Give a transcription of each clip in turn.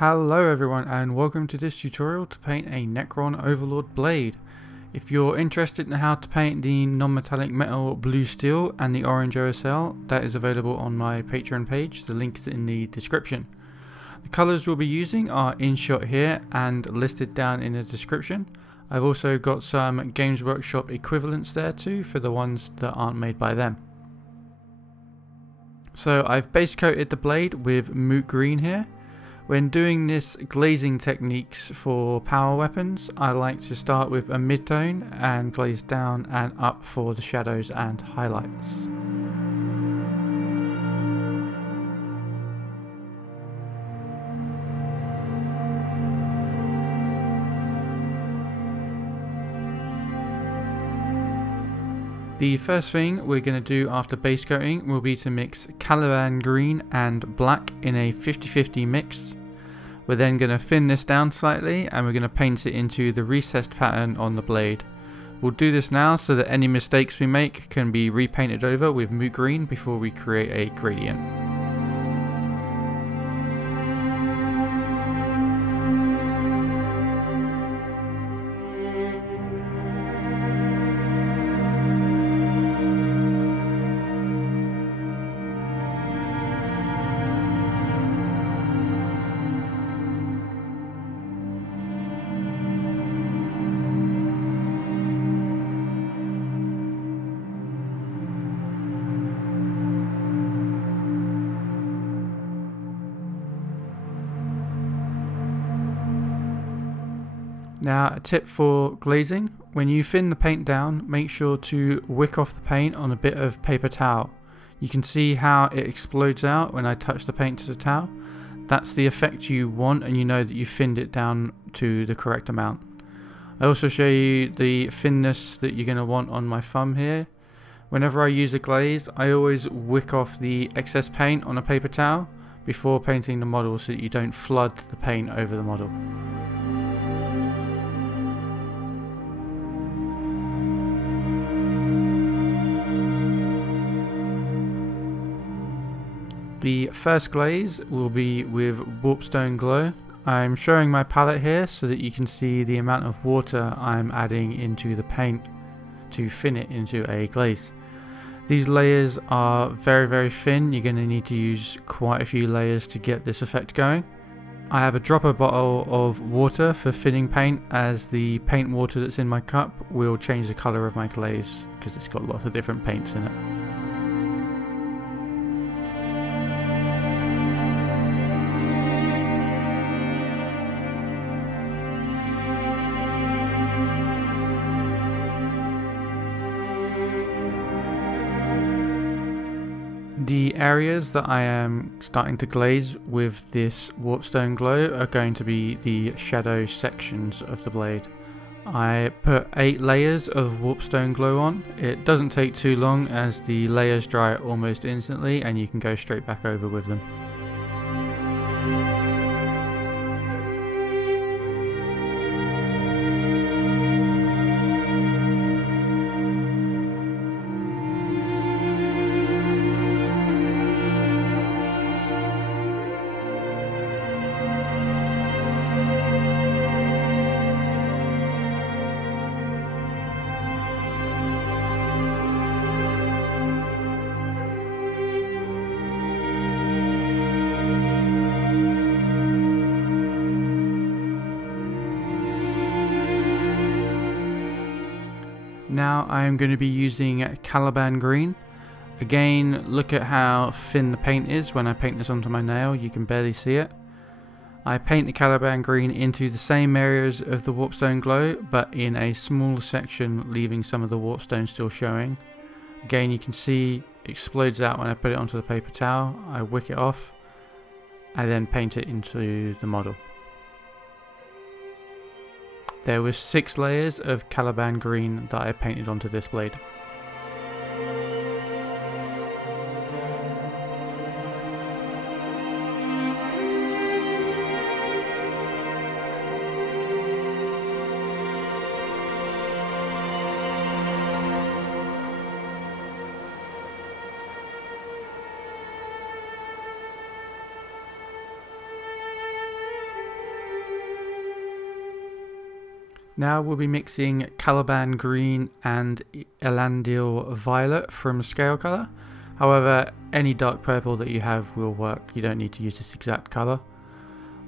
Hello everyone and welcome to this tutorial to paint a Necron Overlord Blade. If you're interested in how to paint the non-metallic metal blue steel and the orange OSL, that is available on my Patreon page. The link is in the description. The colours we'll be using are in shot here and listed down in the description. I've also got some Games Workshop equivalents there too for the ones that aren't made by them. So I've base coated the blade with Moot Green here. When doing this glazing techniques for power weapons, I like to start with a mid-tone and glaze down and up for the shadows and highlights. The first thing we're going to do after base coating will be to mix Caliban Green and Black in a 50-50 mix. We're then going to thin this down slightly and we're going to paint it into the recessed pattern on the blade. We'll do this now so that any mistakes we make can be repainted over with Moot Green before we create a gradient. Now, a tip for glazing: when you thin the paint down, make sure to wick off the paint on a bit of paper towel. You can see how it explodes out when I touch the paint to the towel. That's the effect you want, and you know that you thinned it down to the correct amount. I also show you the thinness that you're going to want on my thumb here. Whenever I use a glaze, I always wick off the excess paint on a paper towel before painting the model so that you don't flood the paint over the model. The first glaze will be with Warpstone Glow. I'm showing my palette here so that you can see the amount of water I'm adding into the paint to thin it into a glaze. These layers are very thin. You're going to need to use quite a few layers to get this effect going. I have a dropper bottle of water for thinning paint, as the paint water that's in my cup will change the colour of my glaze because it's got lots of different paints in it. The areas that I am starting to glaze with this Warpstone Glow are going to be the shadow sections of the blade. I put 8 layers of Warpstone Glow on. It doesn't take too long as the layers dry almost instantly and you can go straight back over with them. Now I am going to be using Caliban Green. Again, look at how thin the paint is when I paint this onto my nail. You can barely see it. I paint the Caliban Green into the same areas of the Warpstone Glow, but in a smaller section, leaving some of the Warpstone still showing. Again, you can see it explodes out when I put it onto the paper towel. I wick it off. I then paint it into the model. There was 6 layers of Caliban Green that I painted onto this blade. Now we'll be mixing Caliban Green and Eldandil Violet from Scale Colour. However, any dark purple that you have will work, you don't need to use this exact colour.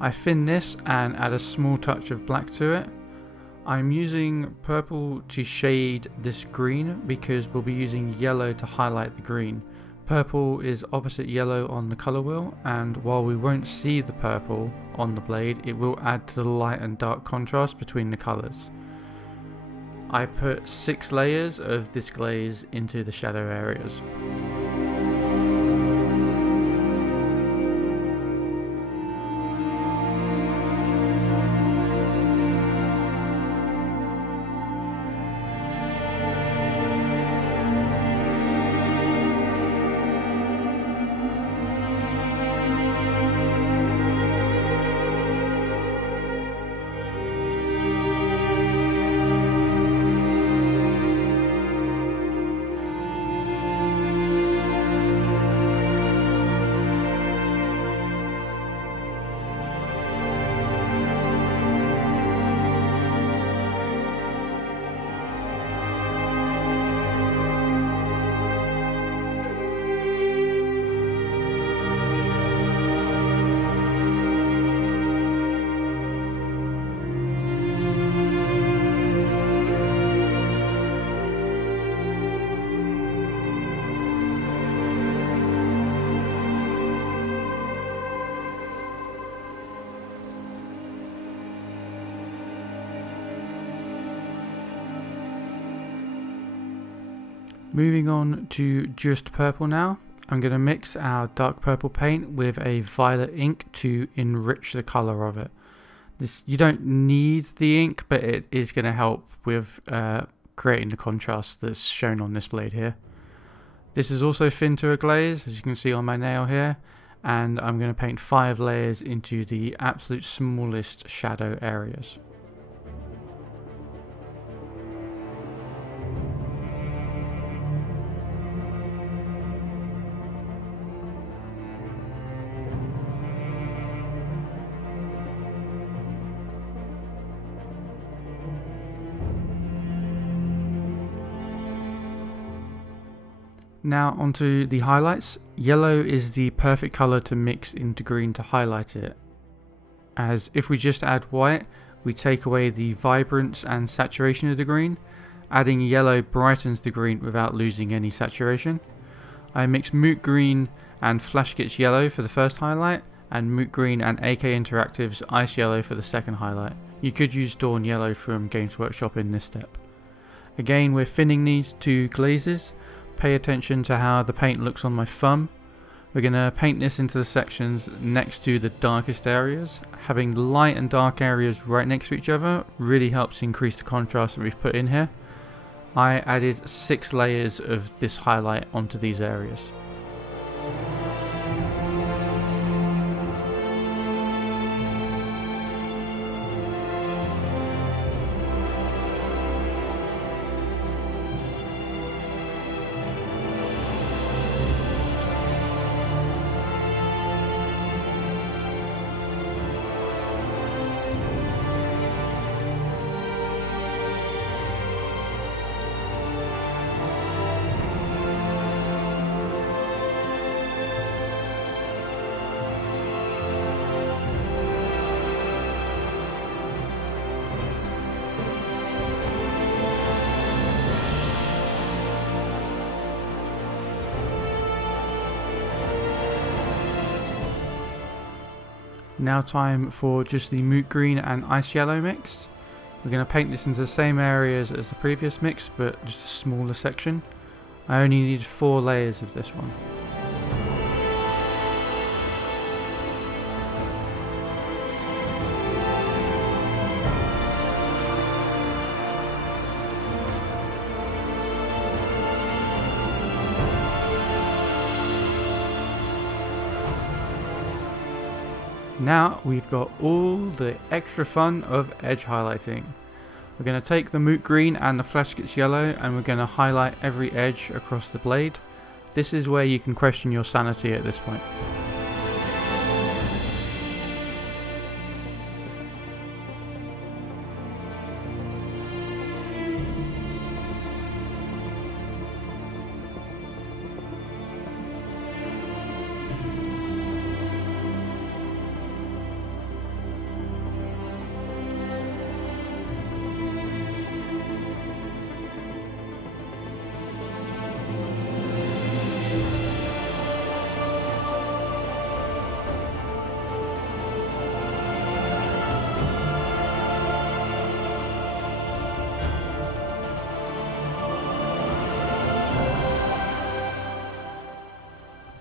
I thin this and add a small touch of black to it. I'm using purple to shade this green because we'll be using yellow to highlight the green. Purple is opposite yellow on the colour wheel, and while we won't see the purple on the blade, it will add to the light and dark contrast between the colours. I put 6 layers of this glaze into the shadow areas. Moving on to just purple now, I'm going to mix our dark purple paint with a violet ink to enrich the colour of it. You don't need the ink, but it is going to help with creating the contrast that's shown on this blade here. This is also thin to a glaze, as you can see on my nail here, and I'm going to paint 5 layers into the absolute smallest shadow areas. Now onto the highlights. Yellow is the perfect colour to mix into green to highlight it, as if we just add white, we take away the vibrance and saturation of the green. Adding yellow brightens the green without losing any saturation. I mix Moot Green and Flash Gitz Yellow for the first highlight, and Moot Green and AK Interactive's Ice Yellow for the second highlight. You could use Dorn Yellow from Games Workshop in this step. Again, we're thinning these 2 glazes. Pay attention to how the paint looks on my thumb. We're going to paint this into the sections next to the darkest areas. Having light and dark areas right next to each other really helps increase the contrast that we've put in here. I added 6 layers of this highlight onto these areas. Now time for just the Moot Green and Ice Yellow mix. We're going to paint this into the same areas as the previous mix, but just a smaller section. I only need 4 layers of this one. Now we've got all the extra fun of edge highlighting. We're going to take the Moot Green and the Flash Gitz Yellow and we're going to highlight every edge across the blade. This is where you can question your sanity at this point.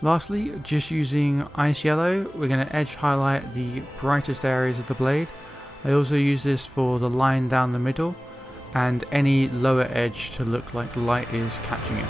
Lastly, just using ice yellow, we're going to edge highlight the brightest areas of the blade. I also use this for the line down the middle and any lower edge to look like light is catching it.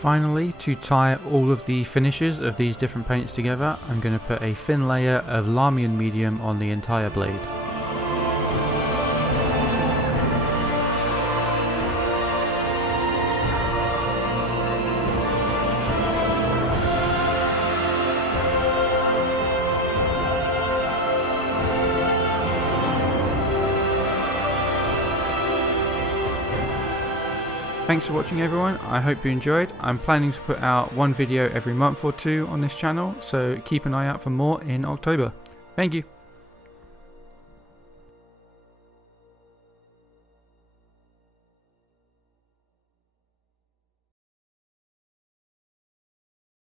Finally, to tie all of the finishes of these different paints together, I'm going to put a thin layer of Lahmian medium on the entire blade. Thanks for watching everyone, I hope you enjoyed. I'm planning to put out one video every month or two on this channel, so keep an eye out for more in October. Thank you.